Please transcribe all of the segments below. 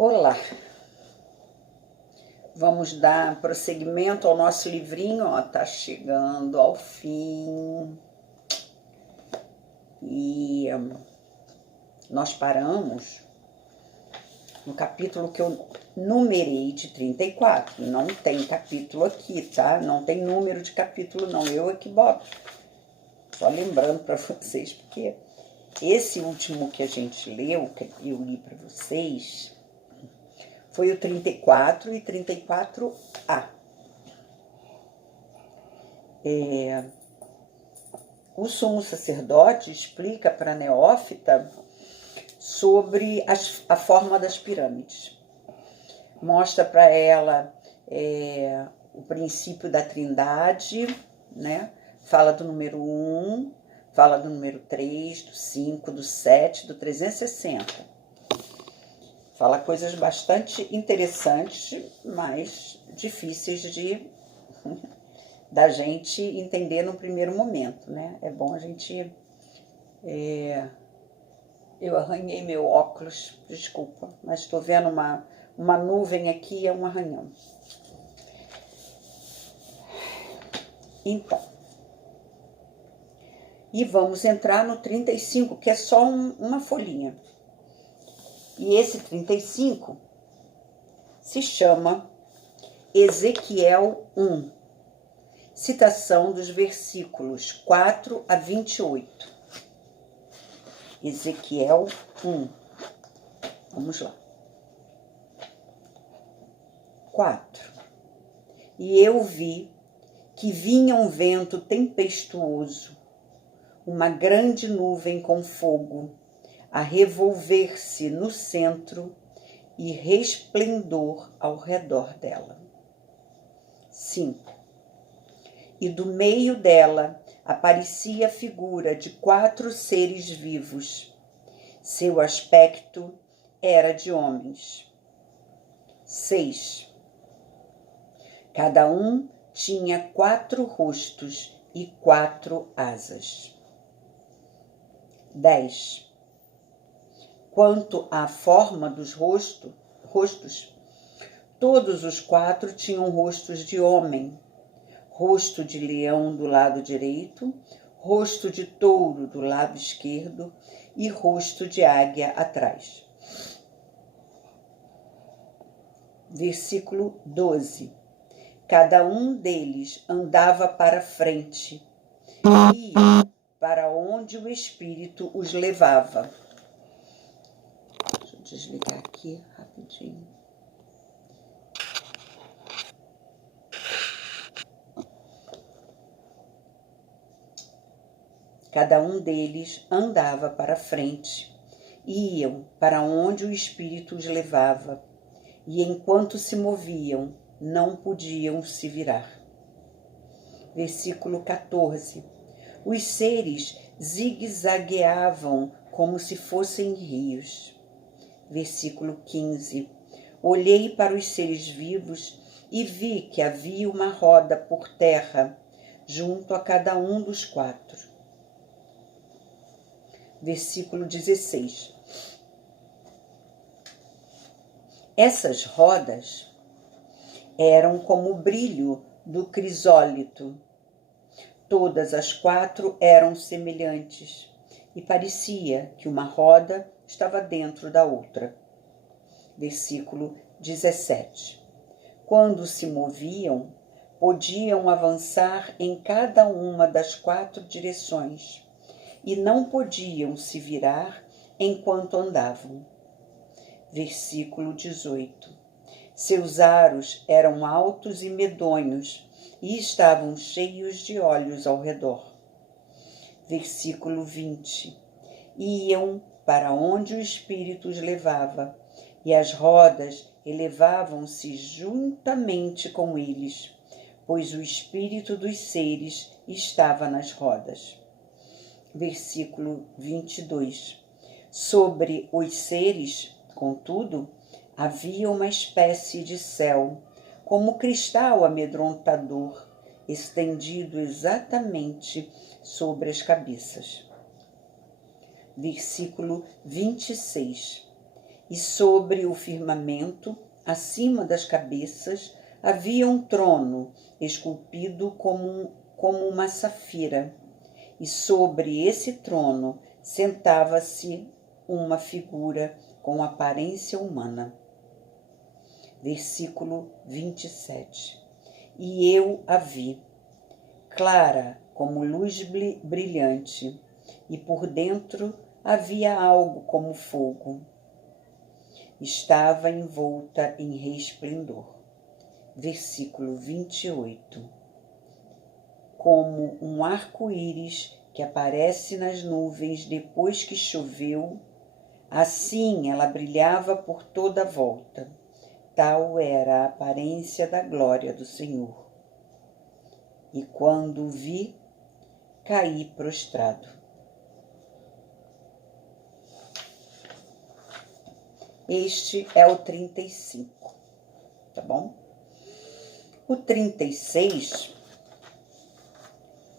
Olá, vamos dar prosseguimento ao nosso livrinho, ó, tá chegando ao fim. E nós paramos no capítulo que eu numerei de 34. Não tem capítulo aqui, tá? Não tem número de capítulo, não. Eu aqui boto. Só lembrando para vocês, porque esse último que a gente leu, que eu li para vocês, foi o 34 e 34A. O sumo sacerdote explica para a neófita sobre a forma das pirâmides. Mostra para ela o princípio da trindade, né? Fala do número 1, fala do número 3, do 5, do 7, do 360. Fala coisas bastante interessantes, mas difíceis da gente entender no primeiro momento, né? É bom a gente... Eu arranhei meu óculos, desculpa, mas estou vendo uma nuvem aqui, é um arranhão. Então, e vamos entrar no 35, que é só uma folhinha. E esse 35 se chama Ezequiel 1, citação dos versículos 4 a 28. Ezequiel 1. Vamos lá. 4. E eu vi que vinha um vento tempestuoso, uma grande nuvem com fogo, a revolver-se no centro e resplendor ao redor dela. 5. E do meio dela aparecia a figura de 4 seres vivos. Seu aspecto era de homens. 6. Cada um tinha 4 rostos e 4 asas. 10. Quanto à forma dos rostos, todos os 4 tinham rostos de homem, rosto de leão do lado direito, rosto de touro do lado esquerdo e rosto de águia atrás. Versículo 12. Cada um deles andava para frente e ia para onde o Espírito os levava. Deixa eu desligar aqui rapidinho. Cada um deles andava para frente e iam para onde o Espírito os levava, e enquanto se moviam, não podiam se virar. Versículo 14. Os seres zigue-zagueavam como se fossem rios. Versículo 15. Olhei para os seres vivos e vi que havia uma roda por terra, junto a cada um dos 4. Versículo 16. Essas rodas eram como o brilho do crisólito. Todas as 4 eram semelhantes e parecia que uma roda estava dentro da outra. Versículo 17. Quando se moviam, podiam avançar em cada uma das 4 direções e não podiam se virar enquanto andavam. Versículo 18. Seus aros eram altos e medonhos e estavam cheios de olhos ao redor. Versículo 20. Iam para onde o Espírito os levava, e as rodas elevavam-se juntamente com eles, pois o Espírito dos seres estava nas rodas. Versículo 22. Sobre os seres, contudo, havia uma espécie de céu, como cristal amedrontador, estendido exatamente sobre as cabeças. Versículo 26. E sobre o firmamento, acima das cabeças, havia um trono esculpido como uma safira, e sobre esse trono sentava-se uma figura com aparência humana. Versículo 27. E eu a vi, clara como luz brilhante, e por dentro havia algo como fogo. Estava envolta em resplendor. Versículo 28. Como um arco-íris que aparece nas nuvens depois que choveu, assim ela brilhava por toda a volta. Tal era a aparência da glória do Senhor. E quando o vi, caí prostrado. Este é o 35, tá bom? O 36,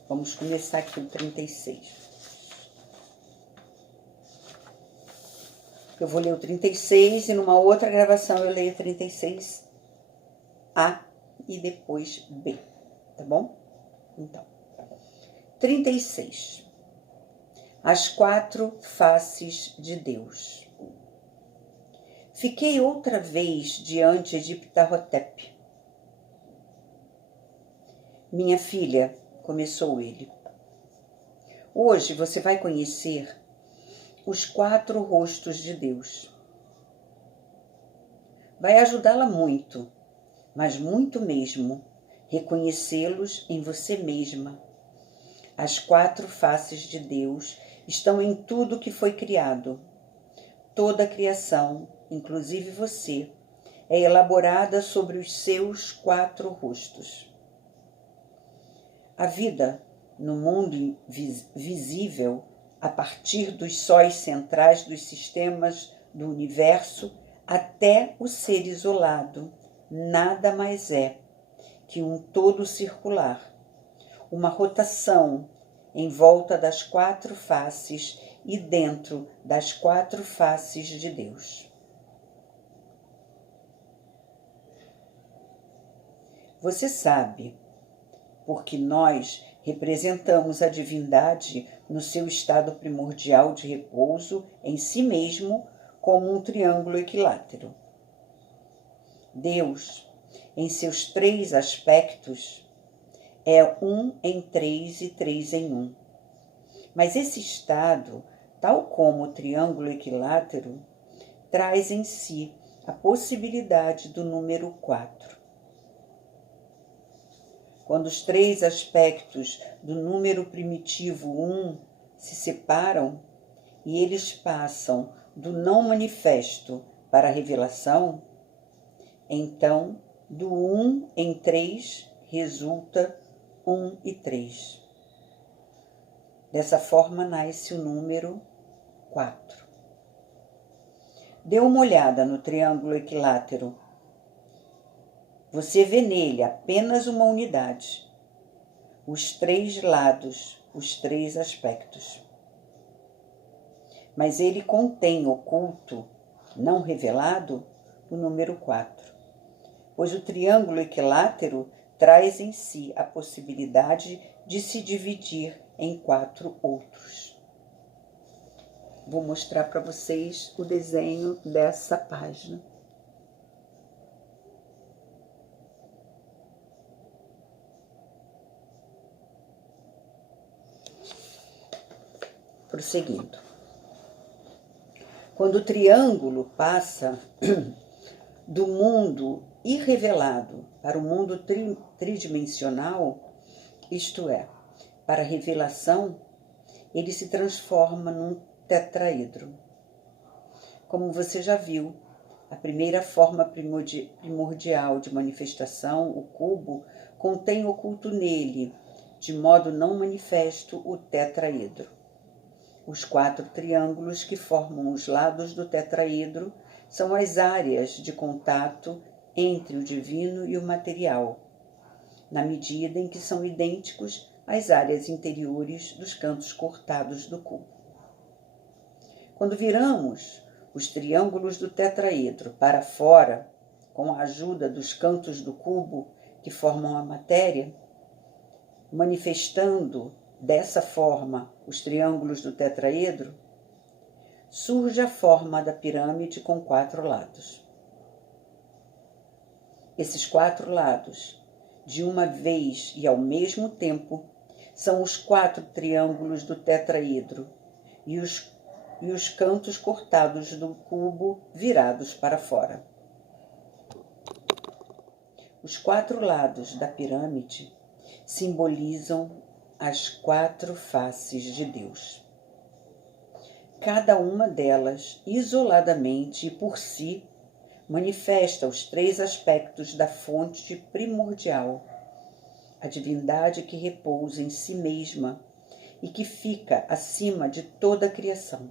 vamos começar aqui o 36. Eu vou ler o 36 e numa outra gravação eu leio o 36A e depois B, tá bom? Então, 36. As 4 faces de Deus. Fiquei outra vez diante de Ptah-hotep. Minha filha, começou ele, hoje você vai conhecer os 4 rostos de Deus. Vai ajudá-la muito, mas muito mesmo, reconhecê-los em você mesma. As 4 faces de Deus estão em tudo que foi criado. Toda a criação, inclusive você, é elaborada sobre os seus 4 rostos. A vida no mundo visível, a partir dos sóis centrais dos sistemas do universo até o ser isolado, nada mais é que um todo circular, uma rotação em volta das 4 faces e dentro das 4 faces de Deus. Você sabe, porque nós representamos a divindade no seu estado primordial de repouso em si mesmo como um triângulo equilátero. Deus, em seus 3 aspectos, é 1 em 3 e 3 em 1. Mas esse estado, tal como o triângulo equilátero, traz em si a possibilidade do número 4. Quando os 3 aspectos do número primitivo 1 se separam e eles passam do não manifesto para a revelação, então do 1 em 3 resulta 1 e 3. Dessa forma nasce o número 4. Dê uma olhada no triângulo equilátero. Você vê nele apenas uma unidade, os 3 lados, os 3 aspectos. Mas ele contém oculto, não revelado, o número 4, pois o triângulo equilátero traz em si a possibilidade de se dividir em 4 outros. Vou mostrar para vocês o desenho dessa página. Prosseguindo. Quando o triângulo passa do mundo irrevelado para o mundo tridimensional, isto é, para a revelação, ele se transforma num tetraedro. Como você já viu, a primeira forma primordial de manifestação, o cubo, contém oculto nele, de modo não manifesto, o tetraedro. Os 4 triângulos que formam os lados do tetraedro são as áreas de contato entre o divino e o material, na medida em que são idênticos às áreas interiores dos cantos cortados do cubo. Quando viramos os triângulos do tetraedro para fora, com a ajuda dos cantos do cubo que formam a matéria, manifestando dessa forma os triângulos do tetraedro, surge a forma da pirâmide com 4 lados. Esses 4 lados, de uma vez e ao mesmo tempo, são os 4 triângulos do tetraedro e os cantos cortados do cubo virados para fora. Os 4 lados da pirâmide simbolizam as 4 faces de Deus. Cada uma delas, isoladamente e por si, manifesta os 3 aspectos da fonte primordial, a divindade que repousa em si mesma e que fica acima de toda a criação.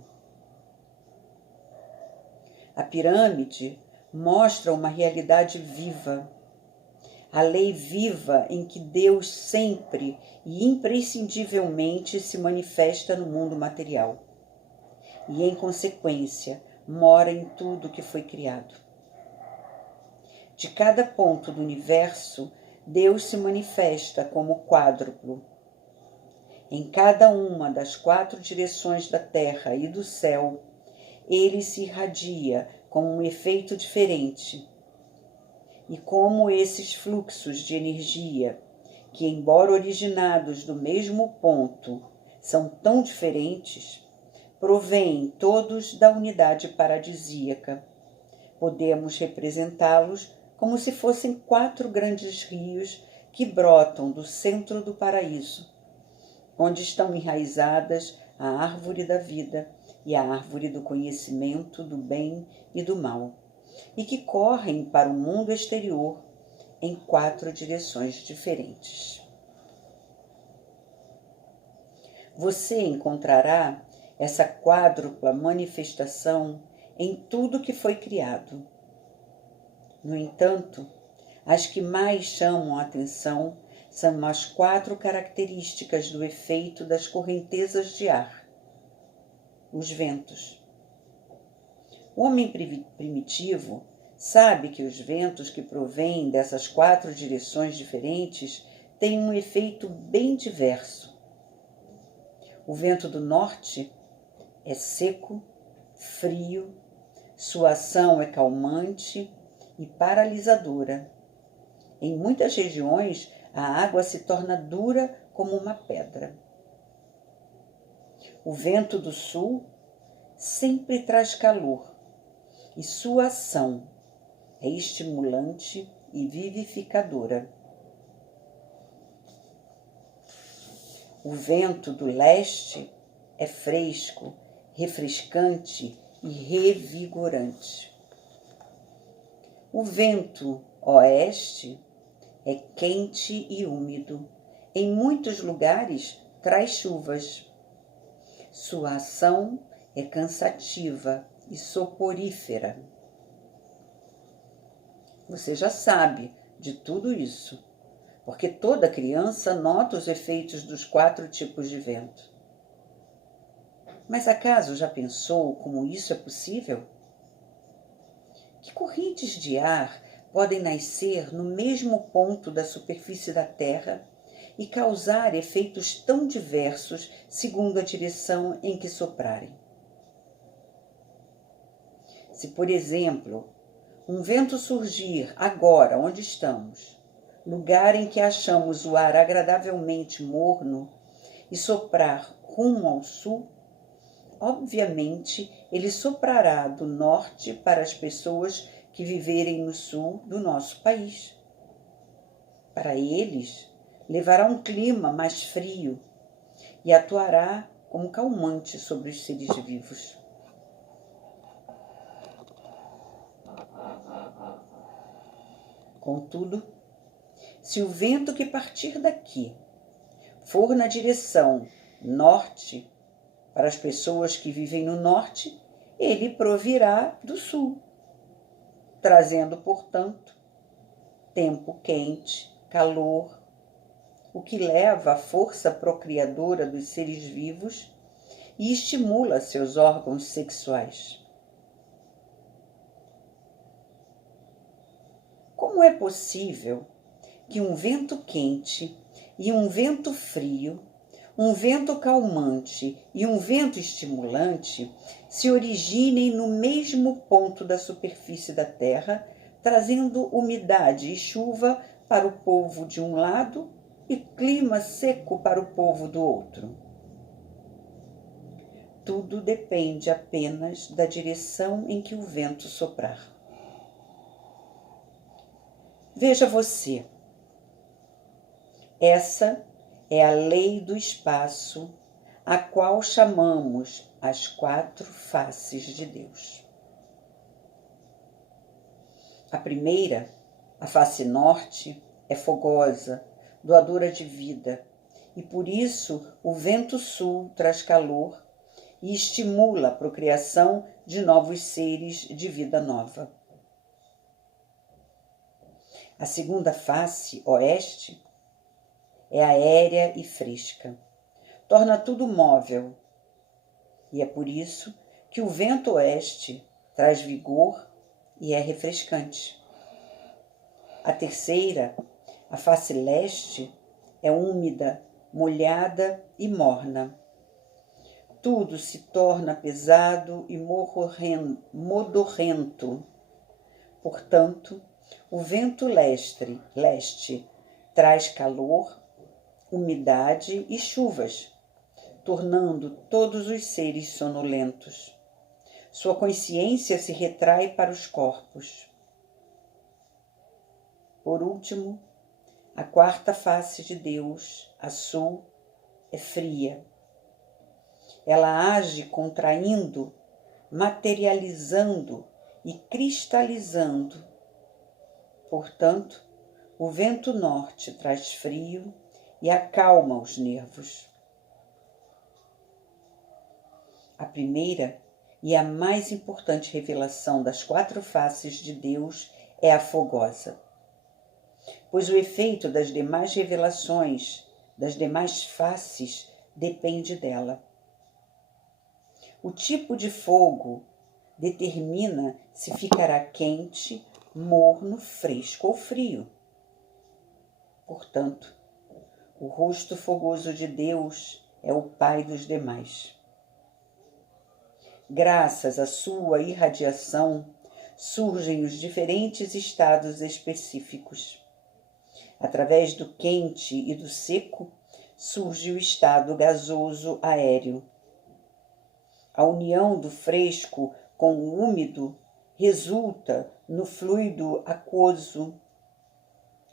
A pirâmide mostra uma realidade viva, a lei viva em que Deus sempre e imprescindivelmente se manifesta no mundo material e, em consequência, mora em tudo que foi criado. De cada ponto do universo, Deus se manifesta como quádruplo. Em cada uma das 4 direções da terra e do céu, ele se irradia com um efeito diferente. E como esses fluxos de energia, que embora originados do mesmo ponto, são tão diferentes, provêm todos da unidade paradisíaca. Podemos representá-los como se fossem 4 grandes rios que brotam do centro do paraíso, onde estão enraizadas a árvore da vida e a árvore do conhecimento do bem e do mal, e que correm para o mundo exterior em 4 direções diferentes. Você encontrará essa quádrupla manifestação em tudo que foi criado. No entanto, as que mais chamam a atenção são as 4 características do efeito das correntezas de ar, os ventos. O homem primitivo sabe que os ventos que provêm dessas 4 direções diferentes têm um efeito bem diverso. O vento do norte é seco, frio, sua ação é calmante e paralisadora. Em muitas regiões, a água se torna dura como uma pedra. O vento do sul sempre traz calor, e sua ação é estimulante e vivificadora. O vento do leste é fresco, refrescante e revigorante. O vento oeste é quente e úmido. Em muitos lugares traz chuvas. Sua ação é cansativa e soporífera. Você já sabe de tudo isso, porque toda criança nota os efeitos dos 4 tipos de vento. Mas acaso já pensou como isso é possível? Que correntes de ar podem nascer no mesmo ponto da superfície da Terra e causar efeitos tão diversos segundo a direção em que soprarem? Se, por exemplo, um vento surgir agora onde estamos, lugar em que achamos o ar agradavelmente morno, e soprar rumo ao sul, obviamente ele soprará do norte para as pessoas que viverem no sul do nosso país. Para eles, levará um clima mais frio e atuará como calmante sobre os seres vivos. Contudo, se o vento que partir daqui for na direção norte, para as pessoas que vivem no norte, ele provirá do sul, trazendo, portanto, tempo quente, calor, o que leva a força procriadora dos seres vivos e estimula seus órgãos sexuais. Como é possível que um vento quente e um vento frio, um vento calmante e um vento estimulante se originem no mesmo ponto da superfície da Terra, trazendo umidade e chuva para o povo de um lado e clima seco para o povo do outro? Tudo depende apenas da direção em que o vento soprar. Veja você, essa é a lei do espaço, a qual chamamos as 4 faces de Deus. A primeira, a face norte, é fogosa, doadora de vida, e por isso o vento sul traz calor e estimula a procriação de novos seres de vida nova. A segunda face, oeste, é aérea e fresca. Torna tudo móvel. E é por isso que o vento oeste traz vigor e é refrescante. A terceira, a face leste, é úmida, molhada e morna. Tudo se torna pesado e modorrento. Portanto, o vento leste traz calor, umidade e chuvas, tornando todos os seres sonolentos. Sua consciência se retrai para os corpos. Por último, a quarta face de Deus, a sul, é fria. Ela age contraindo, materializando e cristalizando. Portanto, o vento norte traz frio e acalma os nervos. A primeira e a mais importante revelação das 4 faces de Deus é a fogosa, pois o efeito das demais revelações, das demais faces, depende dela. O tipo de fogo determina se ficará quente, morno, fresco ou frio. Portanto, o rosto fogoso de Deus é o Pai dos demais. Graças à sua irradiação, surgem os diferentes estados específicos. Através do quente e do seco, surge o estado gasoso aéreo. A união do fresco com o úmido resulta no fluido aquoso,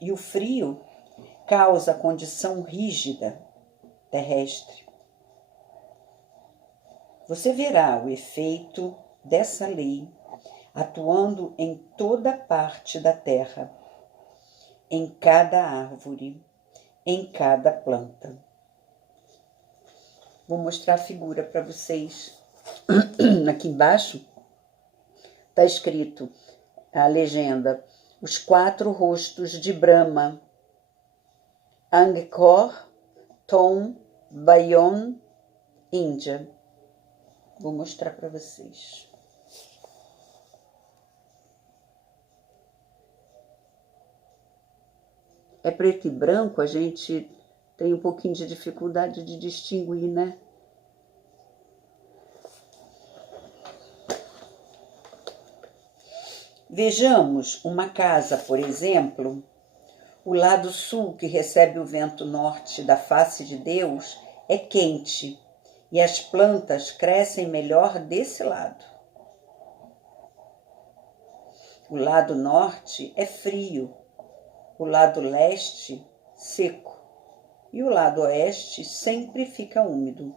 e o frio causa a condição rígida terrestre. Você verá o efeito dessa lei atuando em toda parte da terra, em cada árvore, em cada planta. Vou mostrar a figura para vocês. Aqui embaixo está escrito a legenda: os 4 rostos de Brahma, Angkor, Thom, Bayon, Índia. Vou mostrar para vocês. É preto e branco, a gente tem um pouquinho de dificuldade de distinguir, né? Vejamos uma casa, por exemplo. O lado sul, que recebe o vento norte da face de Deus, é quente e as plantas crescem melhor desse lado. O lado norte é frio, o lado leste seco e o lado oeste sempre fica úmido.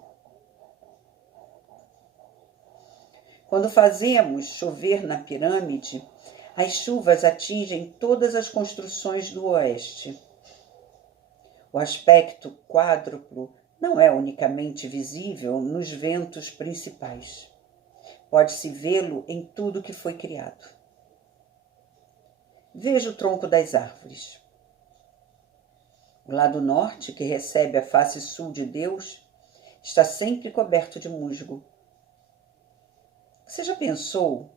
Quando fazemos chover na pirâmide, as chuvas atingem todas as construções do oeste. O aspecto quádruplo não é unicamente visível nos ventos principais. Pode-se vê-lo em tudo que foi criado. Veja o tronco das árvores. O lado norte, que recebe a face sul de Deus, está sempre coberto de musgo. Você já pensou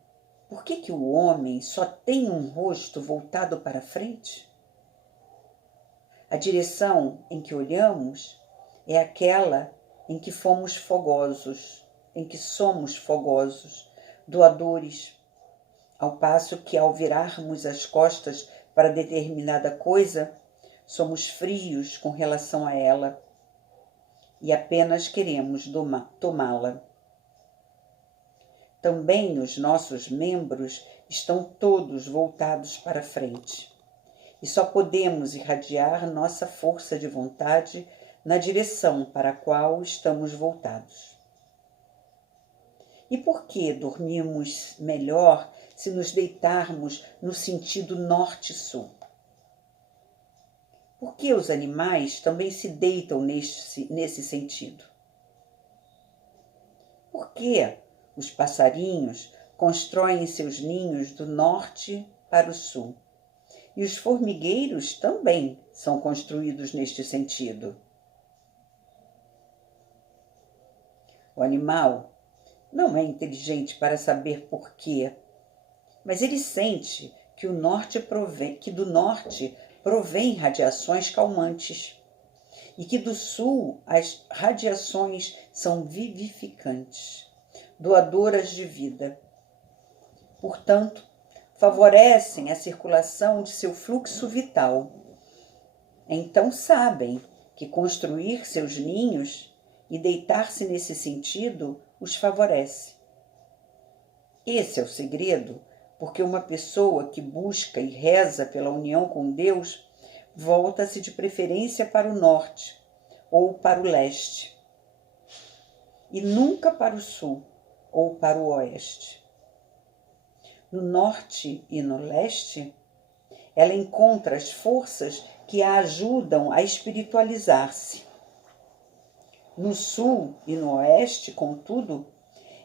por que o homem só tem um rosto voltado para frente? A direção em que olhamos é aquela em que somos fogosos, doadores, ao passo que, ao virarmos as costas para determinada coisa, somos frios com relação a ela e apenas queremos tomá-la. Também os nossos membros estão todos voltados para frente e só podemos irradiar nossa força de vontade na direção para a qual estamos voltados. E por que dormimos melhor se nos deitarmos no sentido norte-sul? Por que os animais também se deitam nesse sentido? Por que os passarinhos constroem seus ninhos do norte para o sul? E os formigueiros também são construídos neste sentido. O animal não é inteligente para saber por quê, mas ele sente que do norte provém radiações calmantes e que do sul as radiações são vivificantes, doadoras de vida. Portanto, favorecem a circulação de seu fluxo vital. Então sabem que construir seus ninhos e deitar-se nesse sentido os favorece. Esse é o segredo, porque uma pessoa que busca e reza pela união com Deus volta-se de preferência para o norte ou para o leste, e nunca para o sul ou para o oeste. No norte e no leste, ela encontra as forças que a ajudam a espiritualizar-se. No sul e no oeste, contudo,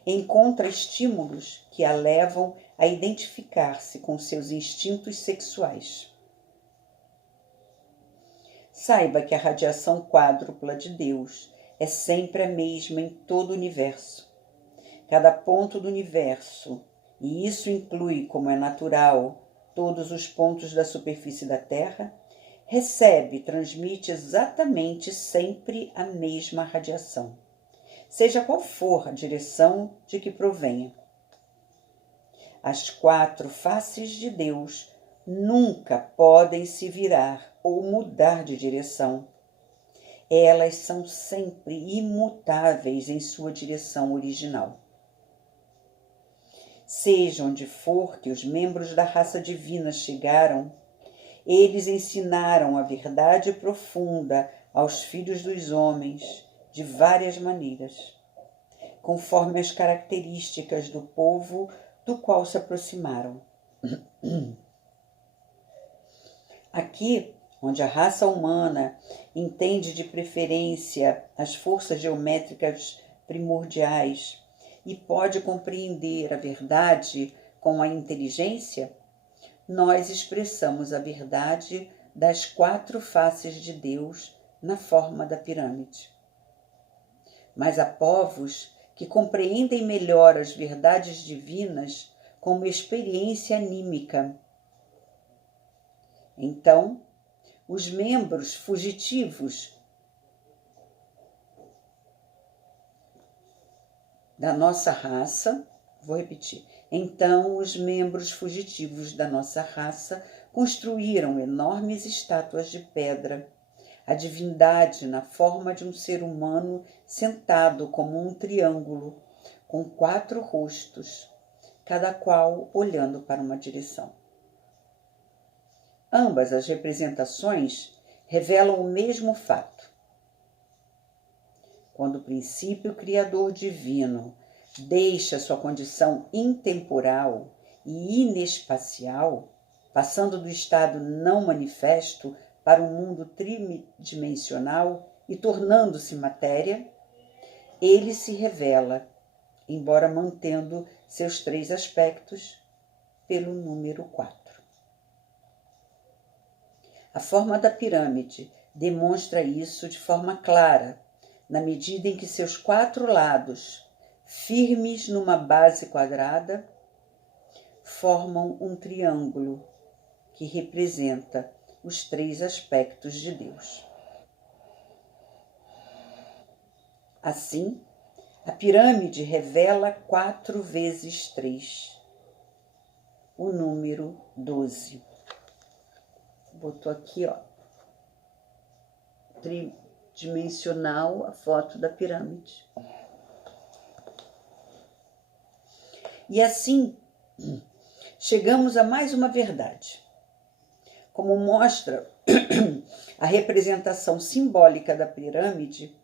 encontra estímulos que a levam a identificar-se com seus instintos sexuais. Saiba que a radiação quádrupla de Deus é sempre a mesma em todo o universo. Cada ponto do universo, e isso inclui, como é natural, todos os pontos da superfície da Terra, recebe e transmite exatamente sempre a mesma radiação, seja qual for a direção de que provenha. As 4 faces de Deus nunca podem se virar ou mudar de direção. Elas são sempre imutáveis em sua direção original. Seja onde for que os membros da raça divina chegaram, eles ensinaram a verdade profunda aos filhos dos homens de várias maneiras, conforme as características do povo do qual se aproximaram. Aqui, onde a raça humana entende de preferência as forças geométricas primordiais e pode compreender a verdade com a inteligência, nós expressamos a verdade das 4 faces de Deus na forma da pirâmide. Mas há povos que compreendem melhor as verdades divinas como experiência anímica. Então, os membros fugitivos da nossa raça, Então, os membros fugitivos da nossa raça construíram enormes estátuas de pedra, a divindade na forma de um ser humano sentado como um triângulo, com 4 rostos, cada qual olhando para uma direção. Ambas as representações revelam o mesmo fato. Quando o princípio criador divino deixa sua condição intemporal e inespacial, passando do estado não manifesto para o mundo tridimensional e tornando-se matéria, ele se revela, embora mantendo seus 3 aspectos, pelo número 4. A forma da pirâmide demonstra isso de forma clara, na medida em que seus 4 lados, firmes numa base quadrada, formam um triângulo que representa os 3 aspectos de Deus. Assim, a pirâmide revela 4 vezes 3, o número 12. Botou aqui, ó, tridimensional a foto da pirâmide. E assim, chegamos a mais uma verdade. Como mostra a representação simbólica da pirâmide,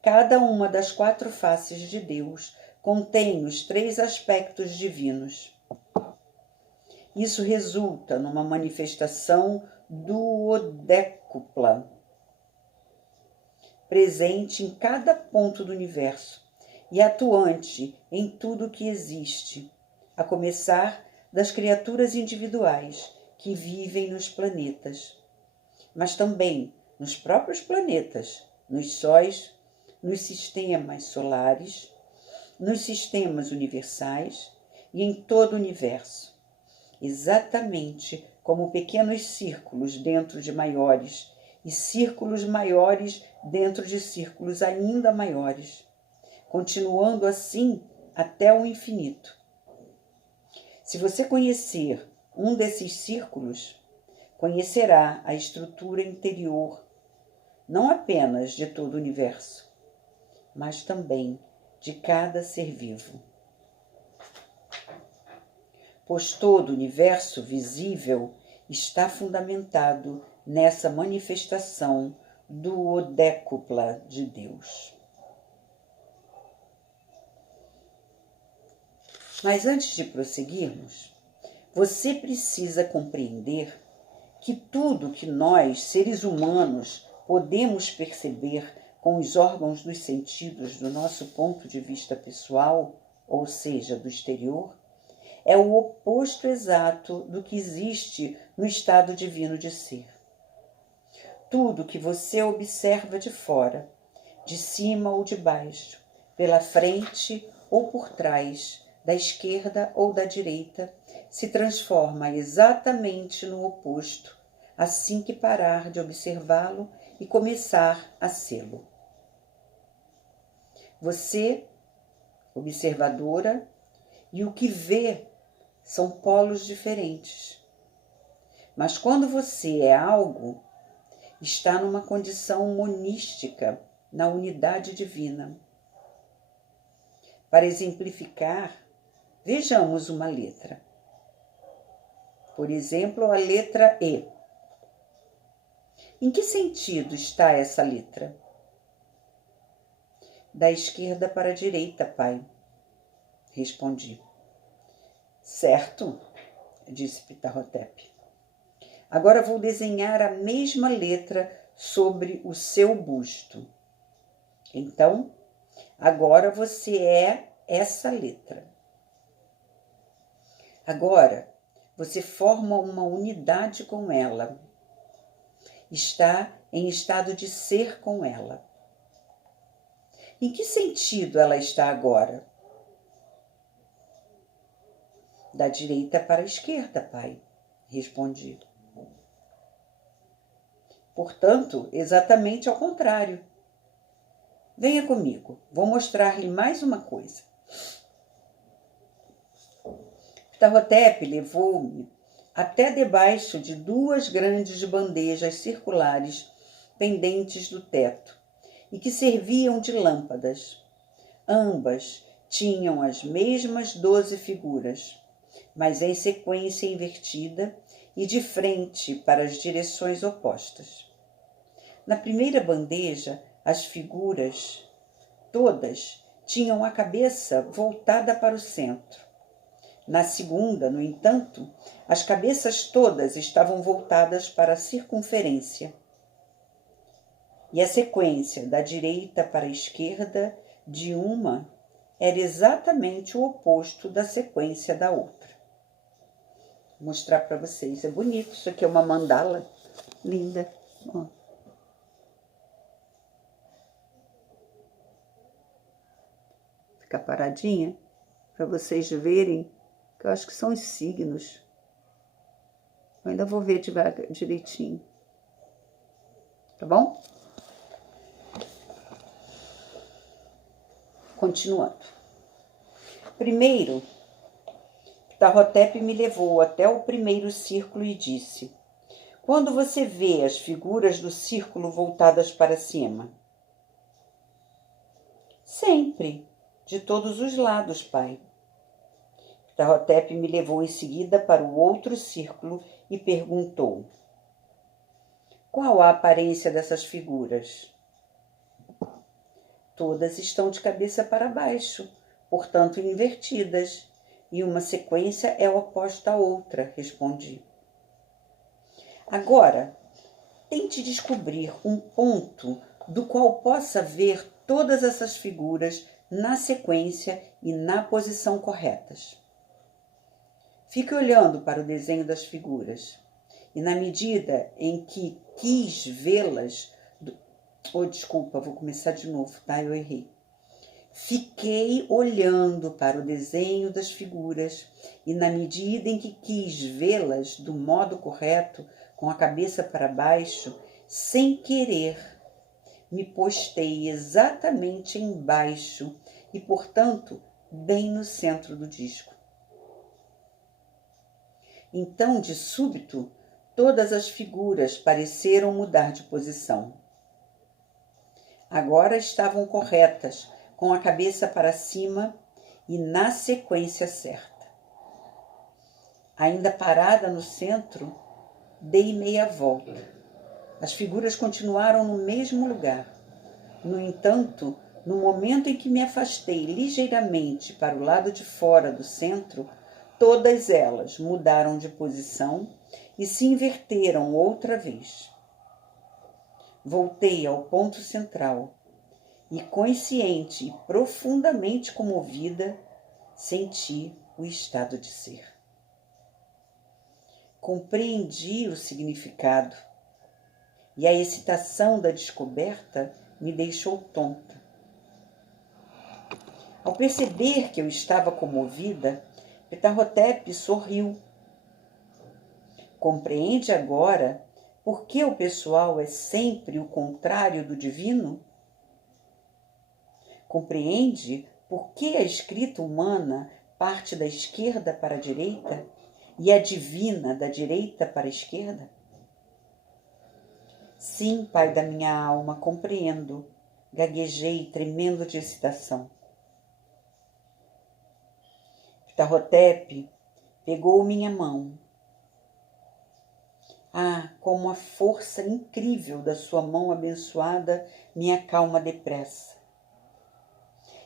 cada uma das 4 faces de Deus contém os 3 aspectos divinos. Isso resulta numa manifestação duodécupla, presente em cada ponto do universo e atuante em tudo que existe, a começar das criaturas individuais que vivem nos planetas, mas também nos próprios planetas, nos sóis, nos sistemas solares, nos sistemas universais e em todo o universo, exatamente como pequenos círculos dentro de maiores e círculos maiores dentro de círculos ainda maiores, continuando assim até o infinito. Se você conhecer um desses círculos, conhecerá a estrutura interior, não apenas de todo o universo, mas também de cada ser vivo. Pois todo o universo visível está fundamentado nessa manifestação duodécupla de Deus. Mas antes de prosseguirmos, você precisa compreender que tudo que nós, seres humanos, podemos perceber com os órgãos dos sentidos do nosso ponto de vista pessoal, ou seja, do exterior, é o oposto exato do que existe no estado divino de ser. Tudo que você observa de fora, de cima ou de baixo, pela frente ou por trás, da esquerda ou da direita, se transforma exatamente no oposto, assim que parar de observá-lo e começar a sê-lo. Você, observadora, e o que vê são polos diferentes. Mas quando você é algo, está numa condição monística, na unidade divina. Para exemplificar, vejamos uma letra. Por exemplo, a letra E. Em que sentido está essa letra? Da esquerda para a direita, pai, respondi. Certo, disse Ptah-hotep. Agora vou desenhar a mesma letra sobre o seu busto. Então, agora você é essa letra. Agora, você forma uma unidade com ela. Está em estado de ser com ela. Em que sentido ela está agora? Da direita para a esquerda, pai, respondi. Portanto, exatamente ao contrário. Venha comigo, vou mostrar-lhe mais uma coisa. Ptah-hotep levou-me até debaixo de 2 grandes bandejas circulares pendentes do teto e que serviam de lâmpadas. Ambas tinham as mesmas 12 figuras, mas em sequência invertida e de frente para as direções opostas. Na primeira bandeja, as figuras, todas, tinham a cabeça voltada para o centro. Na segunda, no entanto, as cabeças todas estavam voltadas para a circunferência. E a sequência da direita para a esquerda de uma era exatamente o oposto da sequência da outra. Vou mostrar para vocês. É bonito. Isso aqui é uma mandala linda. Ó. Fica paradinha para vocês verem que eu acho que são os signos. Eu ainda vou ver direitinho. Tá bom? Continuando. Primeiro, Ptah-hotep me levou até o primeiro círculo e disse: quando você vê as figuras do círculo voltadas para cima? Sempre, de todos os lados, pai. Ptah-hotep me levou em seguida para o outro círculo e perguntou: qual a aparência dessas figuras? Todas estão de cabeça para baixo, portanto invertidas, e uma sequência é oposta à outra, respondi. Agora, tente descobrir um ponto do qual possa ver todas essas figuras na sequência e na posição corretas. Fique olhando para o desenho das figuras, e na medida em que quis vê-las... desculpa, vou começar de novo, tá? Eu errei. Fiquei olhando para o desenho das figuras, e na medida em que quis vê-las do modo correto, com a cabeça para baixo, sem querer, me postei exatamente embaixo e, portanto, bem no centro do disco. Então, de súbito, todas as figuras pareceram mudar de posição. Agora estavam corretas, com a cabeça para cima e na sequência certa. Ainda parada no centro, dei meia volta. As figuras continuaram no mesmo lugar. No entanto, no momento em que me afastei ligeiramente para o lado de fora do centro, todas elas mudaram de posição e se inverteram outra vez. Voltei ao ponto central e, consciente e profundamente comovida, senti o estado de ser. Compreendi o significado e a excitação da descoberta me deixou tonta. Ao perceber que eu estava comovida, Ptah-hotep sorriu. Compreende agora por que o pessoal é sempre o contrário do divino? Compreende por que a escrita humana parte da esquerda para a direita e a divina da direita para a esquerda? Sim, pai da minha alma, compreendo. Gaguejei, tremendo de excitação. Ptah-hotep pegou minha mão. Ah, como a força incrível da sua mão abençoada me acalma depressa.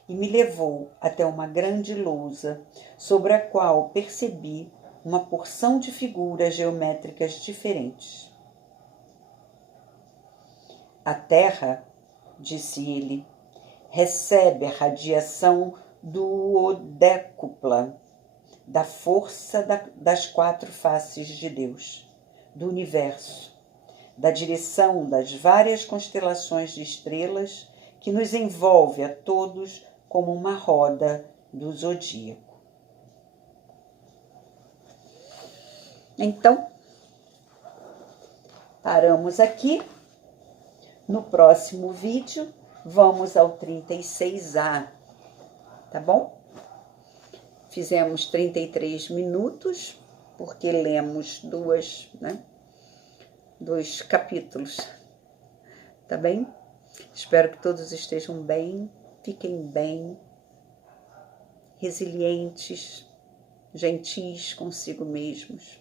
E me levou até uma grande lousa, sobre a qual percebi uma porção de figuras geométricas diferentes. A Terra, disse ele, recebe a radiação duodécupla da força das quatro faces de Deus, do universo, da direção das várias constelações de estrelas que nos envolve a todos como uma roda do zodíaco. Então, paramos aqui. No próximo vídeo, vamos ao 36A, tá bom? Fizemos 33 minutos, porque lemos dois capítulos, tá bem? Espero que todos estejam bem, fiquem bem, resilientes, gentis consigo mesmos.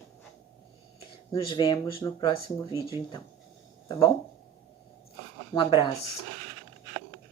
Nos vemos no próximo vídeo, então, tá bom? Um abraço.